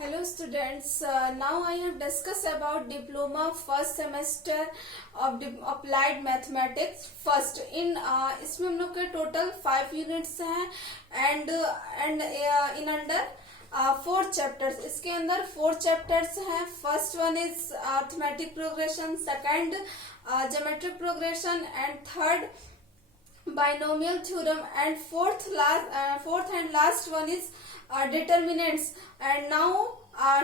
Hello students, now I have discussed about diploma first semester of applied mathematics first in इसमें हम लोग के total 5 units हैं and in under 4 chapters. इसके अंदर 4 चैप्टर्स हैं। First one is arithmetic progression, second geometric progression and third binomial theorem, and fourth and last one is determinants. And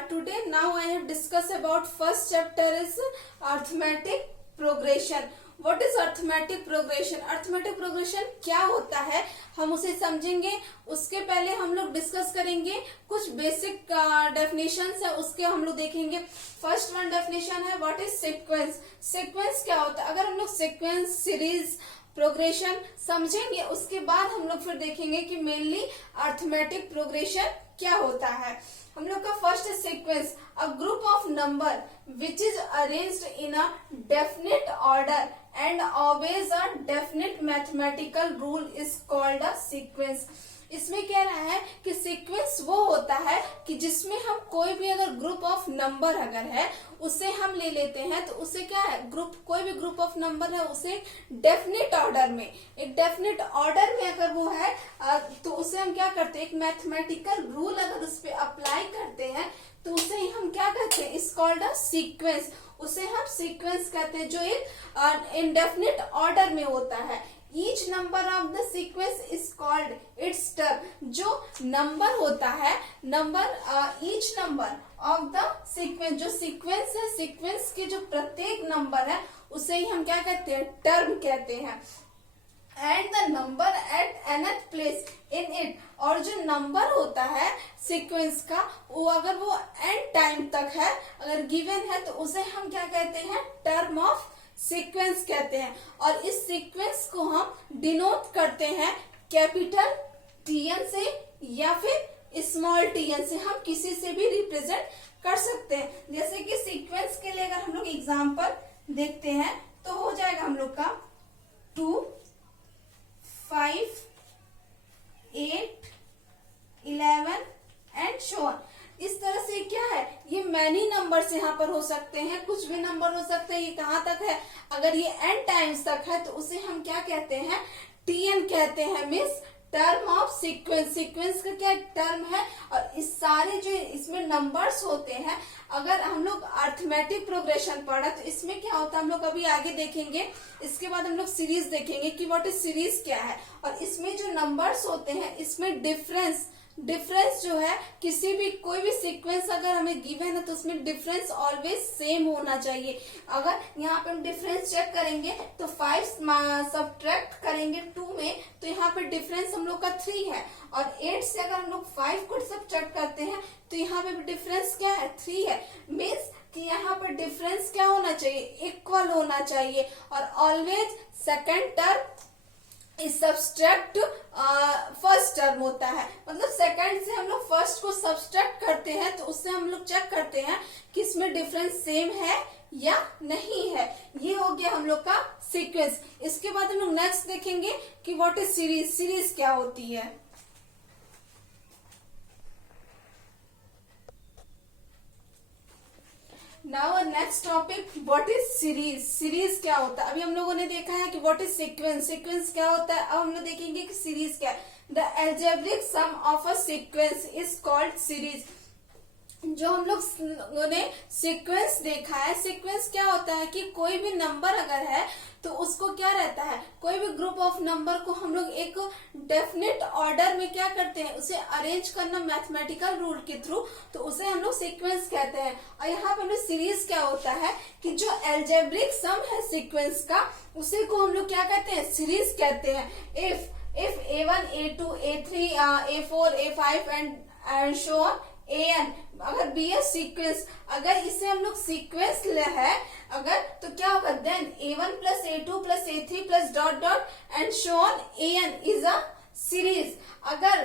today I have discussed about first chapter is arithmetic progression. What is arithmetic progression? arithmetic progression क्या होता है हम उसे समझेंगे। उसके पहले हम लोग डिस्कस करेंगे कुछ बेसिक डेफिनेशंस है, उसके हम लोग देखेंगे। फर्स्ट वन डेफिनेशन है व्हाट इज सीक्वेंस। सीक्वेंस क्या होता है? अगर हम लोग सीक्वेंस, सीरीज, प्रोग्रेशन समझेंगे उसके बाद हम लोग फिर देखेंगे कि मेनली अर्थमेटिक प्रोग्रेशन क्या होता है। हम लोग का first sequence, a group of number which is arranged in a definite order and always a definite mathematical rule is called a sequence. इसमें कह रहा है कि सीक्वेंस वो होता है कि जिसमें हम कोई भी अगर ग्रुप ऑफ नंबर अगर है उसे हम ले लेते हैं तो उसे क्या है, कोई भी ग्रुप ऑफ नंबर है उसे डेफिनेट ऑर्डर में, एक डेफिनेट ऑर्डर में अगर वो है तो उसे हम क्या करते हैं, एक मैथमेटिकल रूल अगर उस पर अप्लाई करते हैं तो उसे ही हम क्या कहते हैं, इज कॉल्ड अ सीक्वेंस। उसे हम सीक्वेंस कहते हैं जो एक इंडेफिनिट ऑर्डर में होता है। Each number of the sequence is called its term. जो नंबर होता है, each number of the sequence, जो सीक्वेंस है, सीक्वेंस के जो प्रत्येक नंबर है उसे ही हम क्या कहते हैं, टर्म कहते हैं। And the number at nth place in it, और जो नंबर होता है सीक्वेंस का वो अगर वो n टाइम तक है अगर गिवन है तो उसे हम क्या कहते हैं, टर्म ऑफ सीक्वेंस कहते हैं। और इस सीक्वेंस को हम डिनोट करते हैं कैपिटल Tn से या फिर स्मॉल tn से, हम किसी से भी रिप्रेजेंट कर सकते हैं। जैसे कि सीक्वेंस के लिए अगर हम लोग एग्जांपल देखते हैं तो हो जाएगा हम लोग का 2, 5, 8, 11 एंड सो ऑन। इस तरह से क्या है, ये मैनी नंबर्स यहाँ पर हो सकते हैं, कुछ भी नंबर हो सकते हैं। ये कहाँ तक है, अगर ये n टाइम्स तक है तो उसे हम क्या कहते हैं, Tn कहते हैं, means term of sequence. Sequence का क्या टर्म है। और इस सारे जो इसमें नंबर्स होते हैं, अगर हम लोग अर्थमेटिक प्रोग्रेशन पढ़ा तो इसमें क्या होता है हम लोग अभी आगे देखेंगे। इसके बाद हम लोग सीरीज देखेंगे कि व्हाट इज सीरीज क्या है। और इसमें जो नंबर्स होते हैं इसमें डिफरेंस जो है, किसी भी कोई भी सीक्वेंस अगर हमें गिवन है तो उसमें डिफरेंस ऑलवेज सेम होना चाहिए। अगर यहाँ पे हम डिफरेंस चेक करेंगे तो 5 सब्ट्रैक्ट करेंगे 2 में तो यहाँ पे डिफरेंस हम लोग का 3 है। और 8 से अगर हम लोग 5 को सब्ट्रैक्ट करते हैं तो यहाँ पे डिफरेंस क्या है, 3 है। मीन्स कि यहाँ पर डिफरेंस क्या होना चाहिए, इक्वल होना चाहिए। और always second term subtract first term होता है, मतलब सेकंड से हम लोग फर्स्ट को सब्सट्रैक्ट करते हैं तो उससे हम लोग चेक करते हैं कि इसमें डिफरेंस सेम है या नहीं है। ये हो गया हम लोग का सीक्वेंस। इसके बाद हम लोग नेक्स्ट देखेंगे कि व्हाट इज सीरीज। सीरीज क्या होती है। Now next topic what is series. Series क्या होता है। अभी हम लोगों ने देखा है कि व्हाट इज सीक्वेंस, सीक्वेंस क्या होता है। अब हम लोग देखेंगे कि सीरीज क्या है। The algebraic sum of a sequence is called series. जो हम लोग ने सीक्वेंस देखा है, सीक्वेंस क्या होता है कि कोई भी नंबर अगर है तो उसको क्या रहता है, कोई भी ग्रुप ऑफ नंबर को हम लोग एक डेफिनेट ऑर्डर में क्या करते हैं, उसे अरेंज करना मैथमेटिकल रूल के थ्रू, तो उसे हम लोग सीक्वेंस कहते हैं। और यहाँ पे हमें सीरीज क्या होता है कि जो अलजेब्रिक सम है सीक्वेंस का उसे को हम लोग क्या कहते हैं, सीरीज कहते हैं। If A1, A2, A3, A4, A5 and so on an, अगर बी ए सीक्वेंस, अगर इसे हम लोग सीक्वेंस है अगर तो क्या होगा, then A1 plus A2 plus A3 plus dot dot and so on an is a series. अगर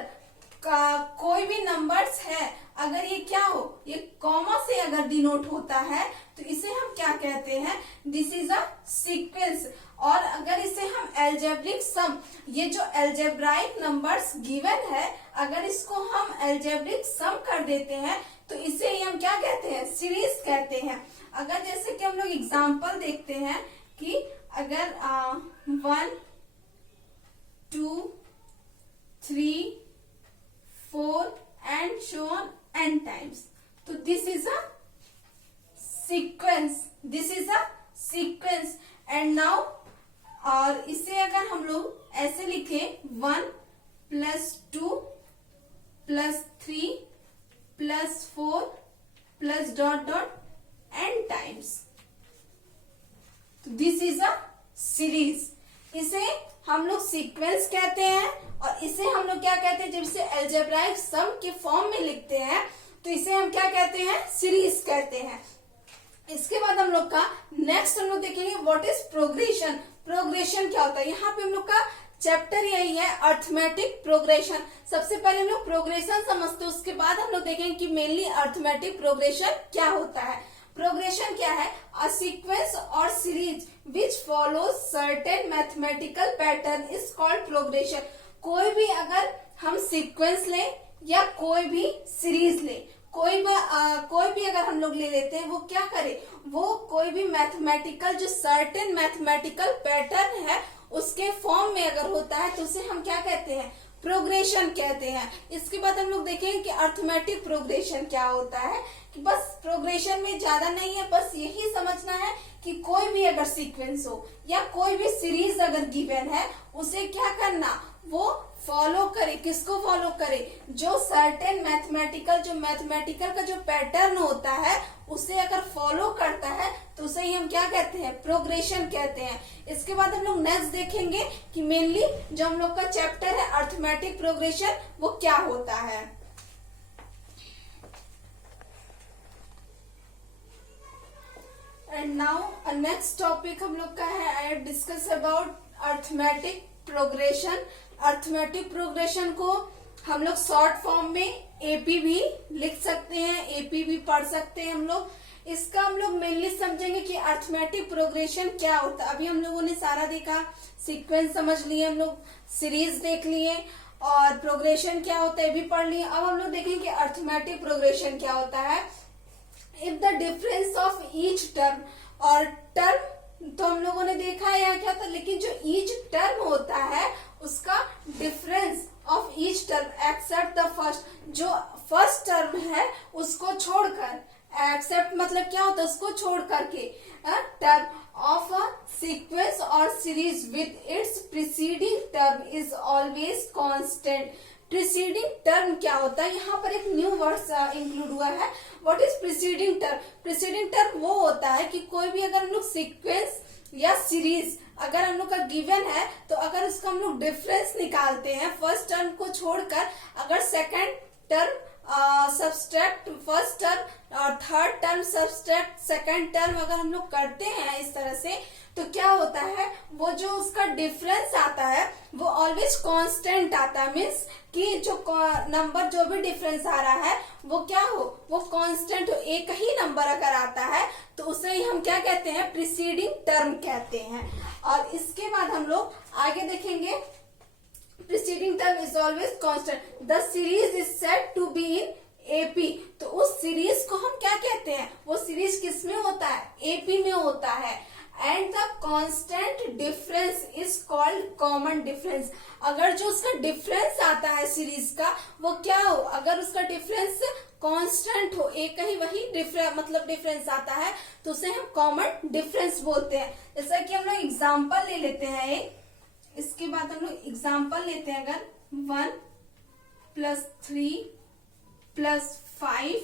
कोई भी नंबर्स है अगर ये क्या हो, ये कॉमा से अगर डिनोट होता है तो इसे हम क्या कहते हैं, दिस इज अ सीक्वेंस। और अगर इसे हम एल्जेब्रिक सम, ये जो एल्जेब्राइक नंबर्स गिवन है, अगर इसको हम एल्जेब्रिक सम कर देते हैं तो इसे ही हम क्या कहते हैं, सीरीज कहते हैं। अगर जैसे कि हम लोग एग्जांपल देखते हैं कि अगर 1 2 3 4 and so on n times, तो this is a sequence, this is a sequence. And now, और इसे अगर हम लोग ऐसे लिखे 1 + 2 + 3 + 4 + ... n टाइम्स, तो दिस इज अ सीरीज। इसे हम लोग सीक्वेंस कहते हैं और इसे हम लोग क्या कहते हैं, जब इसे एल्जेब्राइक सम के फॉर्म में लिखते हैं तो इसे हम क्या कहते हैं, सीरीज कहते हैं। इसके बाद हम लोग का नेक्स्ट हम लोग देखेंगे व्हाट इज प्रोग्रेशन। प्रोग्रेशन क्या होता है, यहाँ पे हम लोग का चैप्टर यही है, अर्थमेटिक प्रोग्रेशन। सबसे पहले हम लोग प्रोग्रेशन समझते हैं, उसके बाद हम लोग देखेंगे कि मेनली अर्थमेटिक प्रोग्रेशन क्या होता है। प्रोग्रेशन क्या है, अ सीक्वेंस और series which follows certain mathematical pattern is called progression. कोई भी अगर हम सीक्वेंस लें या कोई भी सीरीज लें, कोई भी अगर हम लोग ले लेते हैं, वो क्या करे, वो कोई भी मैथमेटिकल जो सर्टेन मैथमेटिकल पैटर्न है उसके फॉर्म में अगर होता है तो उसे हम क्या कहते हैं, प्रोग्रेशन कहते हैं। इसके बाद हम लोग देखेंगे कि अर्थमेटिक प्रोग्रेशन क्या होता है, कि बस प्रोग्रेशन में ज्यादा नहीं है, बस यही समझना है कि कोई भी अगर सीक्वेंस हो या कोई भी सीरीज अगर गिवन है, उसे क्या करना, वो फॉलो करे। किसको फॉलो करे, जो सर्टेन मैथमेटिकल का जो पैटर्न होता है उसे अगर फॉलो करता है तो उसे ही हम क्या कहते हैं, प्रोग्रेशन कहते हैं। इसके बाद हम लोग नेक्स्ट देखेंगे कि मेनली जो हम लोग का चैप्टर है अर्थमेटिक प्रोग्रेशन, वो क्या होता है। एंड नाउ नेक्स्ट टॉपिक हम लोग का है, I discuss about arithmetic progression. Arithmetic progression को हम लोग शॉर्ट फॉर्म में एपी भी लिख सकते हैं, एपी भी पढ़ सकते हैं हम लोग। इसका हम लोग मेनली समझेंगे कि अर्थमेटिक प्रोग्रेशन क्या होता है। अभी हम लोगों ने सारा देखा, सीक्वेंस समझ लिए, हम लोग सीरीज देख लिए और प्रोग्रेशन क्या होता है भी पढ़ लिए। अब हम लोग देखेंगे कि अर्थमेटिक प्रोग्रेशन क्या होता है। If the difference of each term, और टर्म तो हम लोगों ने देखा है यहाँ क्या था, लेकिन जो ईच टर्म होता है उसका difference of each term except the first, जो फर्स्ट टर्म है उसको छोड़कर, एक्सेप्ट मतलब क्या होता है, उसको छोड़ करके, टर्म ऑफ अ सीक्वेंस और series with its preceding term is always constant. Preceding term क्या होता है, यहाँ पर एक न्यू वर्ड इंक्लूड हुआ है, what is preceding term. Preceding term वो होता है कि कोई भी अगर हम लोग सीक्वेंस या सीरीज अगर हम लोग का गिवन है तो अगर उसका हम लोग डिफरेंस निकालते हैं फर्स्ट टर्म को छोड़कर, अगर second term subtract first term और third term subtract second term अगर हम लोग करते हैं इस तरह से, तो क्या होता है, वो जो उसका डिफरेंस आता है वो ऑलवेज कांस्टेंट आता है। मीन्स कि जो नंबर जो भी डिफरेंस आ रहा है वो क्या हो, वो कांस्टेंट हो। एक ही नंबर अगर आता है तो उसे ही हम क्या कहते हैं, प्रीसीडिंग टर्म कहते हैं। और इसके बाद हम लोग आगे देखेंगे, preceding term is always constant, the series is said to be in AP. तो उस सीरीज को हम क्या कहते हैं, वो सीरीज किस में होता है, एपी में होता है। And the constant difference is called common difference. अगर जो उसका डिफरेंस आता है सीरीज का वो क्या हो, अगर उसका डिफरेंस कांस्टेंट हो, एक ही वही डिफरेंस आता है तो उसे हम कॉमन डिफरेंस बोलते हैं। जैसा कि हम लोग एग्जाम्पल ले लेते हैं एक, इसके बाद हम लोग एग्जाम्पल लेते हैं, अगर 1 + 3 + 5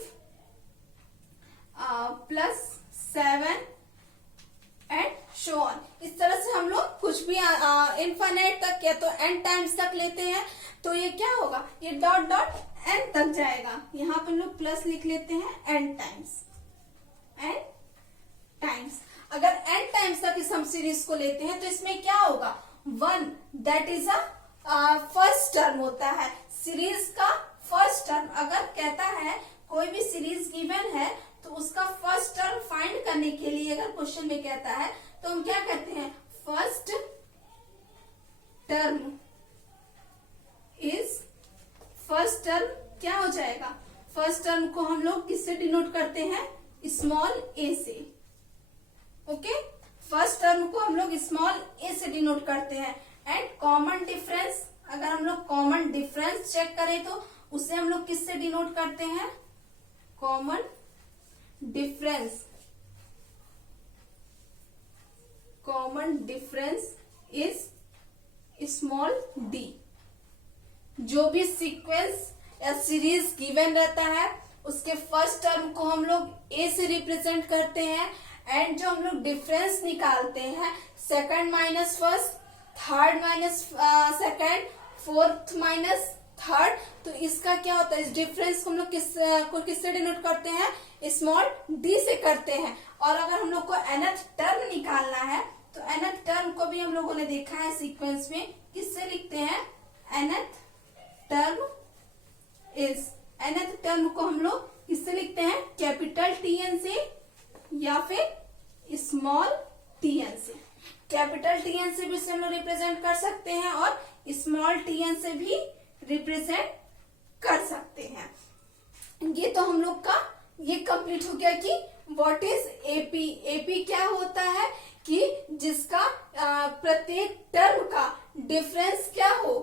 + 7 एंड सो ऑन, इस तरह से हम लोग कुछ भी इनफाइनाइट तक या तो n टाइम्स तक लेते हैं तो ये क्या होगा, ये डॉट n तक जाएगा। यहाँ पर लोग प्लस लिख लेते हैं n टाइम्स। अगर n टाइम्स तक इस हम सीरीज को लेते हैं तो इसमें क्या होगा, 1 that is a first term होता है। सीरीज का फर्स्ट टर्म अगर कहता है कोई भी सीरीज गिवन है तो उसका फर्स्ट टर्म फाइंड करने के लिए अगर क्वेश्चन में कहता है तो हम क्या कहते हैं, फर्स्ट क्या हो जाएगा, फर्स्ट टर्म को हम लोग किससे डिनोट करते हैं, स्मॉल ए से। ओके, फर्स्ट टर्म को हम लोग स्मॉल ए से डिनोट करते हैं। एंड कॉमन डिफरेंस, अगर हम लोग कॉमन डिफरेंस चेक करें तो उसे हम लोग किससे डिनोट करते हैं, common difference. Common difference is small D. जो भी सीक्वेंस या सीरीज गिवन रहता है उसके फर्स्ट टर्म को हम लोग ए से रिप्रेजेंट करते हैं। एंड जो हम लोग डिफरेंस निकालते हैं, second minus first, third minus second, fourth minus third, तो इसका क्या होता है, इस डिफरेंस को हम लोग किससे डिनोट करते हैं, स्मॉल डी से करते हैं। और अगर हम लोग को nth टर्म निकालना है तो nth टर्म को भी हम लोगों ने देखा है सीक्वेंस में, किससे लिखते हैं, nth टर्म को हम लोग किससे लिखते हैं, कैपिटल टीएन से या फिर स्मॉल टीएन से। कैपिटल टीएन से भी इसे हम लोग रिप्रेजेंट कर सकते हैं और स्मॉल टीएन से भी रिप्रेजेंट कर सकते हैं। ये तो हम लोग का ये कंप्लीट हो गया कि व्हाट इज एपी। एपी क्या होता है कि जिसका प्रत्येक टर्म का डिफरेंस क्या हो,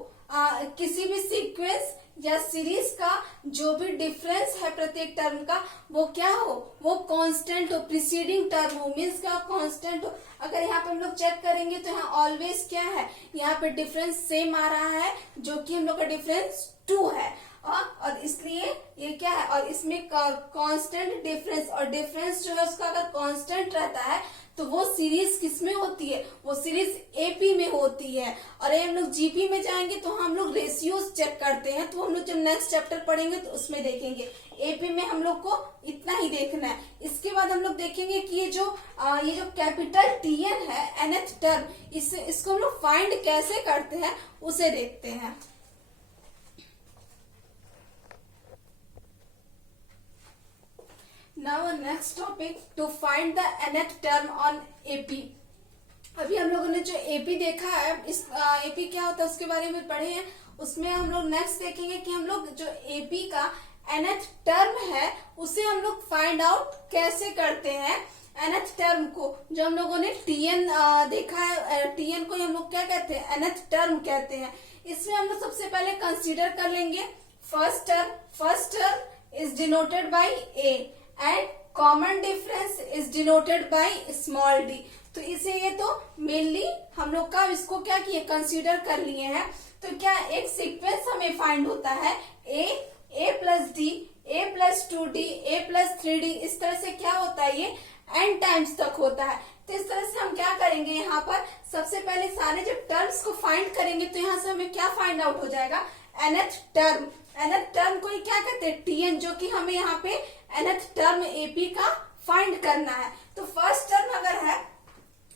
किसी भी सीक्वेंस या सीरीज का जो भी डिफरेंस है प्रत्येक टर्म का वो क्या हो, वो कांस्टेंट हो, प्रीसीडिंग टर्म हो, मीन्स क्या कांस्टेंट हो। अगर यहाँ पे हम लोग चेक करेंगे तो यहाँ ऑलवेज क्या है, यहाँ पे डिफरेंस सेम आ रहा है जो कि हम लोग का डिफरेंस 2 है। और इसलिए ये क्या है, और इसमें कांस्टेंट डिफरेंस, और डिफरेंस जो है उसका अगर कांस्टेंट रहता है तो वो सीरीज किसमें होती है, वो सीरीज एपी में होती है। और ये हम लोग जीपी में जाएंगे तो हम लोग रेशियोज चेक करते हैं, तो हम लोग जब नेक्स्ट चैप्टर पढ़ेंगे तो उसमें देखेंगे। एपी में हम लोग को इतना ही देखना है। इसके बाद हम लोग देखेंगे कि ये जो कैपिटल टीएन है, nth टर्म, इसको हम लोग फाइंड कैसे करते हैं उसे देखते हैं। Now next topic to find the nth term on AP। अभी हम लोगों ने जो AP देखा है, इस AP क्या होता है उसके बारे में पढ़े हैं। उसमें हम लोग नेक्स्ट देखेंगे कि हम लोग जो AP का nth टर्म है उसे हम लोग फाइंड आउट कैसे करते हैं। nth टर्म को जो हम लोगों ने TN देखा है, TN को हम लोग क्या कहते हैं, nth टर्म कहते हैं। इसमें हम लोग सबसे पहले कंसीडर कर लेंगे first term is denoted by A and common difference is denoted by small D. तो इसे ये तो मेनली हम लोग का इसको क्या किए, कंसीडर कर लिए हैं। तो क्या एक सीक्वेंस हमें फाइंड होता है, a plus D, a plus 2d, a plus 3d, इस तरह से क्या होता है, ये n टाइम्स तक होता है। तो इस तरह से हम क्या करेंगे, यहाँ पर सबसे पहले सारे जब टर्म्स को फाइंड करेंगे तो यहाँ से हमें क्या फाइंड आउट हो जाएगा, nth टर्म। nth टर्म को क्या कहते हैं, टीएन, जो कि हमें यहाँ पे nth टर्म एपी का फाइंड करना है। तो फर्स्ट टर्म अगर है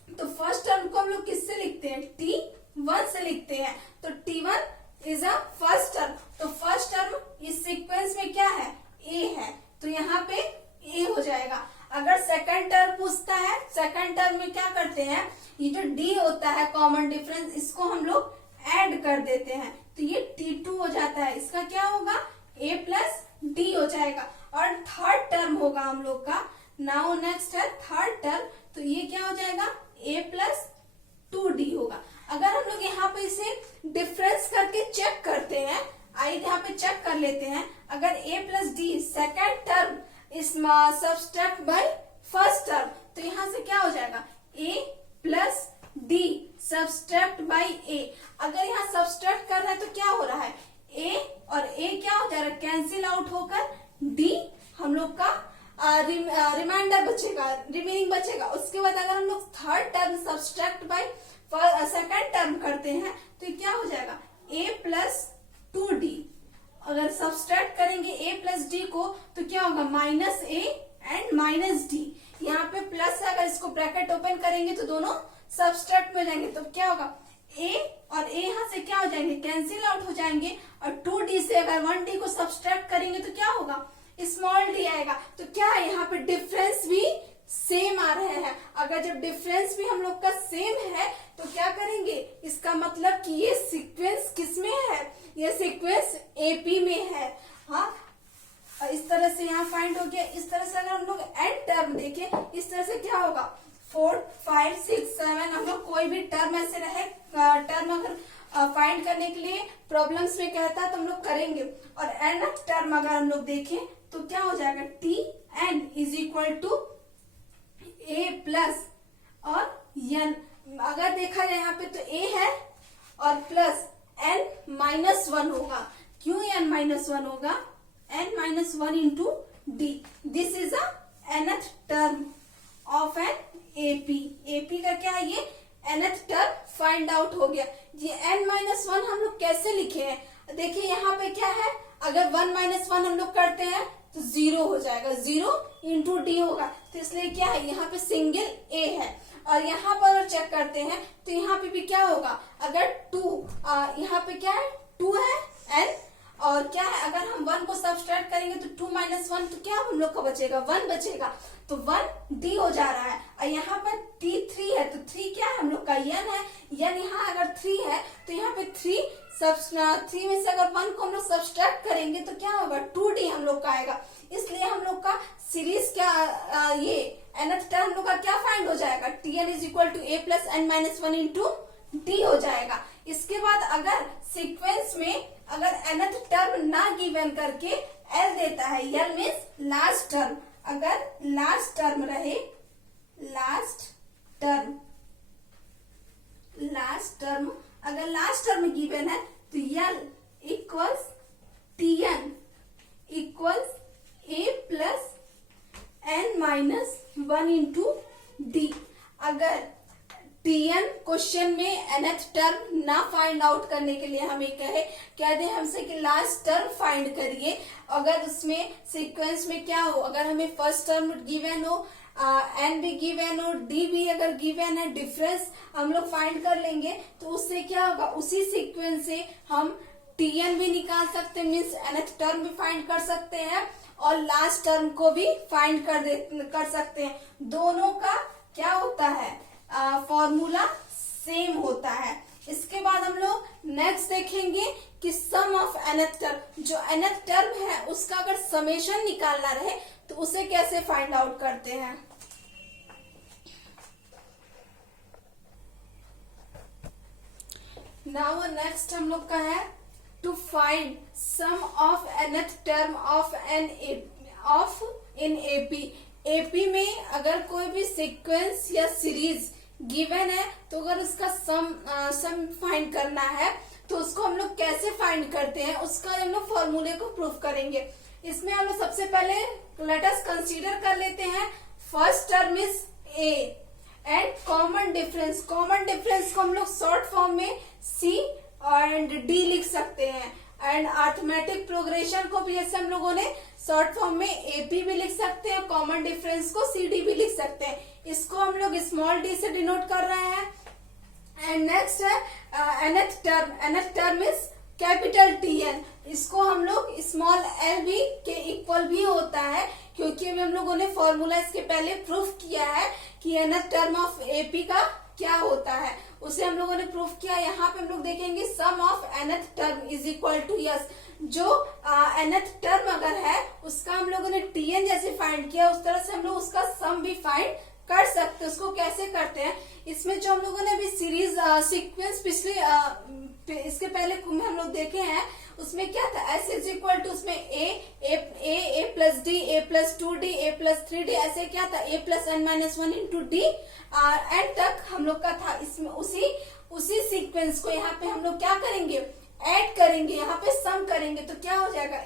तो फर्स्ट टर्म को हम लोग किससे लिखते हैं, T1 से लिखते हैं। तो T1 is a first term. तो फर्स्ट टर्म इस सीक्वेंस में क्या है, A है, तो यहाँ पे A हो जाएगा। अगर सेकंड टर्म पूछता है, सेकंड टर्म में क्या करते हैं, ये जो D होता है कॉमन डिफरेंस, इसको हम लोग ऐड कर देते हैं, तो ये T2 हो जाता है। इसका क्या होगा, A प्लस D हो जाएगा। और थर्ड टर्म होगा हम लोग का, नाउ नेक्स्ट है थर्ड टर्म, तो ये क्या हो जाएगा, A प्लस 2D होगा। अगर हम लोग यहाँ पे इसे डिफरेंस करके चेक करते हैं, आइए यहाँ पे चेक कर लेते हैं। अगर A plus D second term is subtract by first term, तो यहाँ से क्या हो जाएगा, A plus D subtract by A। अगर यहाँ सब्सट्रैक्ट कर रहा है तो क्या हो रहा है, A और A क्या हो जाएगा, कैंसिल आउट होकर D हम लोग का रिमाइंडर बचेगा, रिमेनिंग बचेगा। उसके बाद अगर हम लोग third term subtract by second term करते हैं तो क्या हो जाएगा, A प्लस 2D। अगर सब्सट्रैक्ट करेंगे A प्लस D को तो क्या होगा, minus A and minus D। यहाँ पे प्लस है, अगर इसको ब्रैकेट ओपन करेंगे तो दोनों सब्सट्रैक्ट में जाएंगे, तो क्या होगा, A और A यहाँ से क्या हो जाएंगे, कैंसिल आउट हो जाएंगे। और 2D से अगर 1D को सब्सट्रैक्ट करेंगे तो क्या होगा, स्मॉल d आएगा। तो क्या है, यहाँ पे डिफरेंस भी सेम आ रहे हैं। अगर जब डिफरेंस भी हम लोग का सेम है तो क्या करेंगे, इसका मतलब कि ये सीक्वेंस किस में है, ये सीक्वेंस एपी में है। हाँ, इस तरह से यहाँ फाइंड हो गया। इस तरह से अगर हम लोग एन टर्म देखें, इस तरह से क्या होगा 4 5 6 7, हम लोग कोई भी टर्म ऐसे रहे, टर्म अगर फाइंड करने के लिए प्रॉब्लम्स में कहता है तो हम लोग करेंगे। और एन टर्म अगर हम लोग देखें तो क्या हो जाएगा T N is equal to A plus और एन। अगर देखा जाए यहाँ पे तो ए है और प्लस एन माइनस 1 होगा। क्यों एन माइनस 1 होगा? N minus 1 into d. This is a nth term of an AP. AP का क्या है? ये nth टर्म फाइंड आउट हो गया। ये n माइनस 1 हम लोग कैसे लिखे हैं? देखिए यहाँ पे क्या है, अगर 1 माइनस 1 हम लोग करते हैं तो 0 हो जाएगा, 0 इंटू डी होगा। तो इसलिए क्या है, यहाँ पे सिंगल ए है। और यहाँ पर अगर चेक करते हैं तो यहाँ पे भी क्या होगा, अगर 2 यहाँ पे क्या है 2 है एन, और क्या है अगर हम 1 को सब्सट्रैक्ट करेंगे तो 2 माइनस 1 तो क्या हम लोग का बचेगा 1 बचेगा। तो 1 डी हो जा रहा है। और यहाँ पर टी 3 है तो 3 क्या है हम लोग का एन है। एन यहाँ अगर 3 है तो यहाँ पे 3 में से अगर 1 को हम लोग सब्सट्रैक्ट करेंगे तो क्या होगा 2d हम लोग का आएगा। इसलिए हम लोग का सीरीज क्या ये nth टर्म हम लोग का क्या फाइंड हो जाएगा, T N is equal to A plus N minus 1 into D हो जाएगा। इसके बाद अगर सीक्वेंस में अगर nth टर्म ना गिवन करके एल देता है, एल मीन्स लास्ट टर्म, अगर लास्ट टर्म रहे, अगर लास्ट टर्म गिवन है तो L equals T N equals A plus N minus 1 into D. अगर टीएन क्वेश्चन में nth टर्म ना फाइंड आउट करने के लिए हमें कह दे हमसे कि लास्ट टर्म फाइंड करिए, अगर उसमें सीक्वेंस में क्या हो, अगर हमें फर्स्ट टर्म गिवन हो, एन भी गिवन हो, डी भी अगर गिवन है, डिफरेंस हम लोग फाइंड कर लेंगे तो उससे क्या होगा, उसी सीक्वेंस से हम टीएन भी निकाल सकते हैं, मीन्स nth टर्म भी फाइंड कर सकते हैं और लास्ट टर्म को भी फाइंड कर सकते हैं। दोनों का क्या होता है, फॉर्मूला सेम होता है। इसके बाद हम लोग नेक्स्ट देखेंगे कि सम ऑफ nth टर्म, जो nth टर्म है उसका अगर समेशन निकालना रहे तो उसे कैसे फाइंड आउट करते हैं। नाउ नेक्स्ट हम लोग का है to find sum of nth term of in AP. AP में अगर कोई भी सीक्वेंस या सीरीज गिवन है तो अगर उसका सम फाइंड करना है तो उसको हम लोग कैसे फाइंड करते हैं, उसका हम लोग फॉर्मूले को प्रूफ करेंगे। इसमें हम लोग सबसे पहले लेट अस कंसीडर कर लेते हैं first term is A and common difference को हम लोग शॉर्ट फॉर्म में सी एंड डी लिख सकते हैं। एंड अरिथमेटिक प्रोग्रेशन को भी जैसे हम लोगों ने शॉर्ट फॉर्म में एपी भी लिख सकते हैं, कॉमन डिफरेंस को सीडी भी लिख सकते हैं। इसको हम लोग स्मॉल डी से डिनोट कर रहे हैं। एंड नेक्स्ट है nth term is capital T n, इसको हम लोग स्मॉल एल भी के इक्वल भी होता है, क्योंकि अभी हम लोगों ने फॉर्मूला इसके पहले प्रूफ किया है कि nth टर्म ऑफ एपी का क्या होता है, उसे हम लोगों ने प्रूफ किया। यहाँ पे हम लोग देखेंगे sum of nth term is equal to yes, जो nth टर्म अगर है उसका हम लोगों ने टीएन जैसे फाइंड किया उस तरह से हम लोग उसका सम भी फाइंड कर सकते हैं। उसको कैसे करते हैं, इसमें जो हम लोगों ने अभी सीरीज सीक्वेंस पिछले इसके पहले हम लोग देखे हैं, उसमें क्या था एस इज इक्वल टू उसमें A plus D, A plus 2d, A plus 3d, ऐसे क्या था A plus N minus 1 into D and तक हम लोग का था। इसमें उसी सीक्वेंस को यहाँ पे हम लोग क्या करेंगे, ऐड करेंगे, यहाँ पे सम करेंगे तो क्या हो जाएगा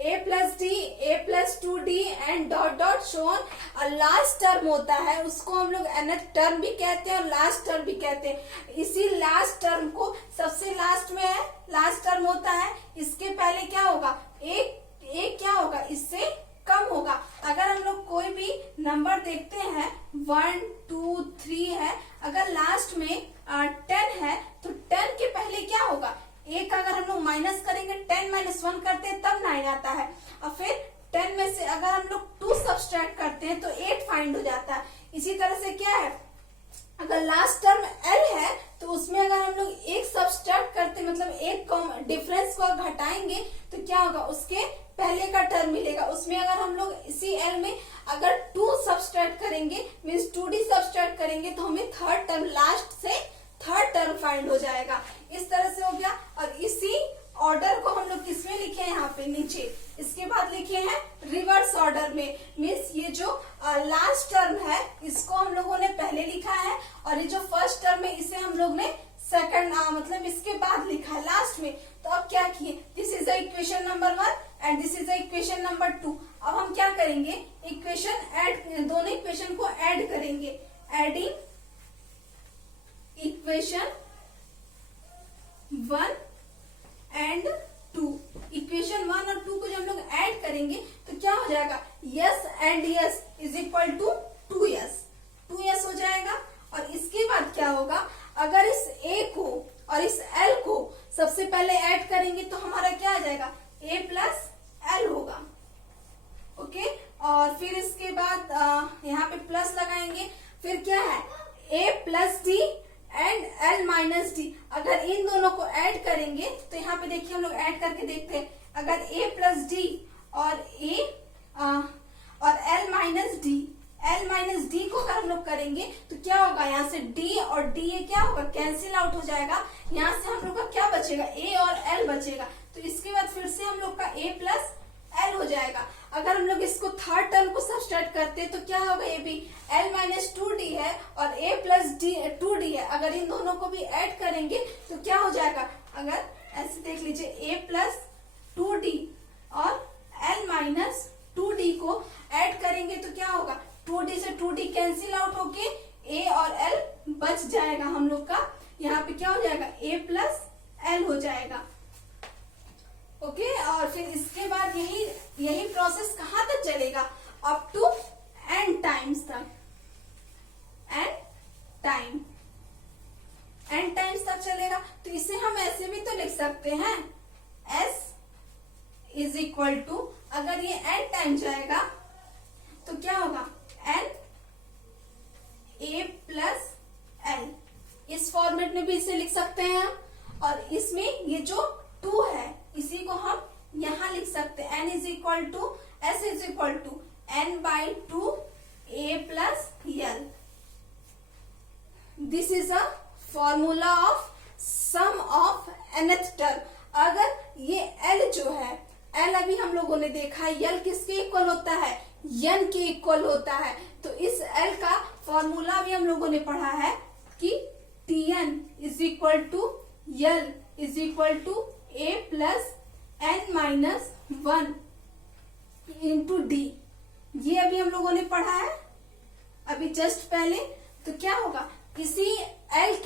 A plus D, A plus 2d and dot dot so on. और लास्ट टर्म होता है उसको हम लोग nth टर्म भी कहते हैं और लास्ट टर्म भी कहते हैं। इसी लास्ट टर्म को सबसे लास्ट में है, लास्ट टर्म होता है, इसके पहले क्या होगा एक क्या होगा, इससे कम होगा। अगर हम लोग कोई भी नंबर देखते हैं 1 2 3 है, अगर लास्ट में 10 है तो 10 के पहले क्या होगा, एक अगर हम लोग माइनस करेंगे 10 माइनस 1 करते हैं तब 9 आता है, और फिर 10 में से अगर हम लोग 2 सब्सट्रैक्ट करते हैं तो 8 फाइंड हो जाता है। इसी तरह से क्या है, अगर लास्ट टर्म एल है तो उसमें अगर हम लोग एक सब्सट्रैक्ट करते मतलब एक डिफरेंस को घटाएंगे तो क्या होगा, उसके पहले का टर्म एल मिलेगा, उसमें अगर हम लोग इसी एल में अगर 2 सब्सट्रैक्ट करेंगे मीन्स 2d सब्सट्रैक्ट करेंगे तो हमें थर्ड टर्म, लास्ट से थर्ड टर्म फाइंड हो जाएगा। इस तरह से हो गया। और इसी ऑर्डर को हम लोग किसमें लिखे हैं, यहाँ पे नीचे। इसके बाद लिखे हैं रिवर्स ऑर्डर में, मीन्स ये जो लास्ट टर्म है इसको हम लोगों ने पहले लिखा है और ये जो फर्स्ट टर्म है इसे हम लोग ने सेकंड मतलब इसके बाद लिखा है लास्ट में। तो अब क्या किए, this is the equation number 1 and this is the equation number 2। अब हम क्या करेंगे, इक्वेशन ऐड, दोनों इक्वेशन को ऐड करेंगे। एडिंग इक्वेशन 1 एंड 2, इक्वेशन 1 और 2 को जब हम लोग ऐड करेंगे तो क्या हो जाएगा, s and s is equal to 2s हो जाएगा। और इसके बाद क्या होगा, अगर इस a को और इस l को सबसे पहले ऐड करेंगे तो हमारा क्या आ जाएगा, a प्लस l होगा। ओके, और फिर इसके बाद यहाँ पे प्लस लगाएंगे, फिर क्या है a plus D and l minus D. अगर इन दोनों को ऐड करेंगे तो यहाँ पे देखिए हम लोग ऐड करके देखते हैं, अगर a प्लस डी और और l माइनस डी को अगर हम लोग करेंगे तो क्या होगा, यहाँ से d और d क्या होगा, कैंसिल आउट हो जाएगा। यहाँ से हम लोग का क्या बचेगा, a और l बचेगा। तो इसके बाद फिर से हम लोग का a प्लस l हो जाएगा। अगर हम लोग इसको थर्ड टर्म को सब्सट्रैक्ट करते हैं तो क्या होगा, ये भी l माइनस 2d है और a प्लस 2d है। अगर इन दोनों को भी ऐड करेंगे तो क्या हो जाएगा, अगर ऐसे देख लीजिए a प्लस 2d और l माइनस 2d को ऐड करेंगे तो क्या होगा, 2d से 2d कैंसिल आउट होके a और l बच जाएगा हम लोग का। यहाँ पे क्या हो जाएगा, a प्लस l हो जाएगा। ओके, और फिर इसके बाद यही प्रोसेस कहाँ तक चलेगा, अप टू n टाइम्स तक, n टाइम्स तक चलेगा। तो इसे हम ऐसे भी तो लिख सकते हैं, s इज इक्वल टू, अगर ये n टाइम जाएगा तो क्या होगा, n a प्लस l, इस फॉर्मेट में भी इसे लिख सकते हैं। और इसमें ये जो 2 है इसी को हम यहाँ लिख सकते हैं, n is equal to s is equal to n by 2 a plus l। This is a formula of sum of nth term. अगर ये l जो है, l अभी हम लोगों ने देखा है l किसके इक्वल होता है, n के इक्वल होता है। तो इस l का फॉर्मूला भी हम लोगों ने पढ़ा है कि Tn is equal to l is equal to a plus n minus 1 into d. ये अभी हम लोगों ने पढ़ा है अभी जस्ट पहले। तो क्या होगा, इसी l